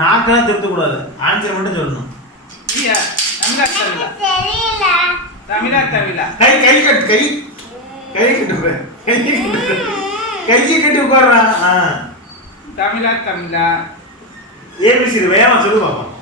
நாக்கெல்லாம் திருத்த கூடாது, ஆன்சர் மட்டும் சொல்லணும். தமிழா தவிழா கை கை கட்டு கை கை கட்டு கையை கட்டி உட்கார்றா. தமிழா தமிழா ஏபிசி வேகமா சொல்லு பாப்போம்.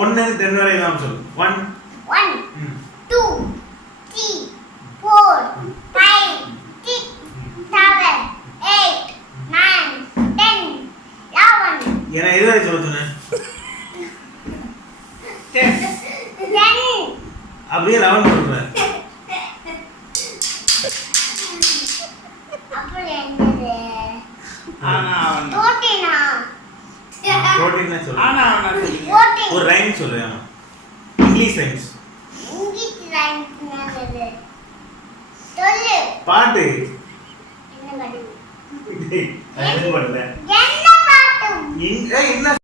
ஒன்னு தென் வரை நாம் சொல்லு. 1 2 3 4 5 6 7 8 9 10 11. என்ன இது வரை சொல்ல சொன்னேன்? 10 அப்படியே 11 சொல்றேன். அப்போ என்னது? ஆனா அவன் புரோட்டீனா? புரோட்டீன் சொல்லு. ஆனா அவன் புரோட்டீன். ஒரு ரைம் சொல்லு. English rhymes. இங்கிலீஷ் ரைம்ஸ் என்னது? சொல்லு. பாட்டு. என்ன பாட்டு? என்ன பாட்டு? என்ன பாட்டு? என்ன